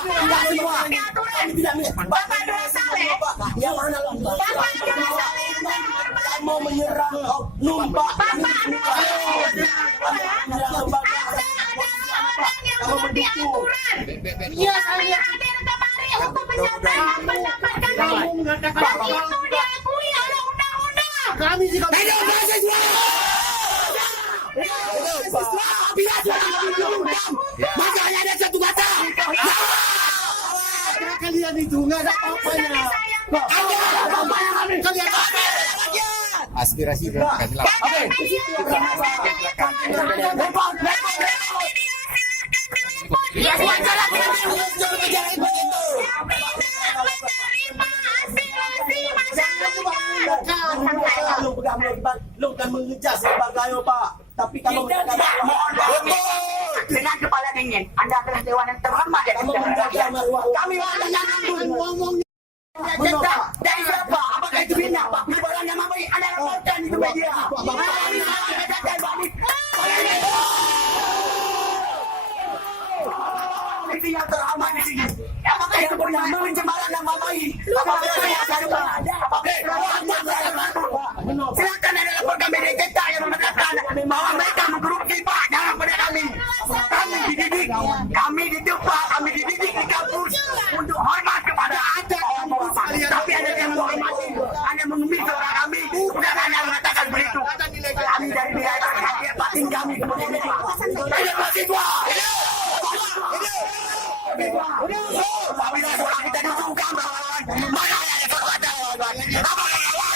Enggak semua. Aturan. Tidak Bapak Dua Saleh. yang mana lo? Bapak Dua Saleh yang Kamu menyerang numpak. Bapak Dua Saleh yang aturan. Iya, saya Hadir kemari untuk menyampaikan pendapat kami. Dan itu diakui oleh undang-undang. kami juga mahasiswa. Makanya ada satu kata. Kalian itu nggak ada apa-apanya. Kalian aspirasi kami lakukan. Lu kan mengejar sebagai Pak, tapi kamu Dengan kepala dingin, Anda adalah dewan yang terhormat di negara. Kami ngomong dari siapa? Apakah itu bina? Penyebaran nama baik Anda laporkan itu media. Itu yang terhormat di sini. Apakah itu bernama pencemaran nama baik? Apakah saya akan ada? Silakan Anda laporkan media kita yang mengatakan bahwa mereka mengkorupsi Pak. Jangan pada kami. Kami dididik. Kami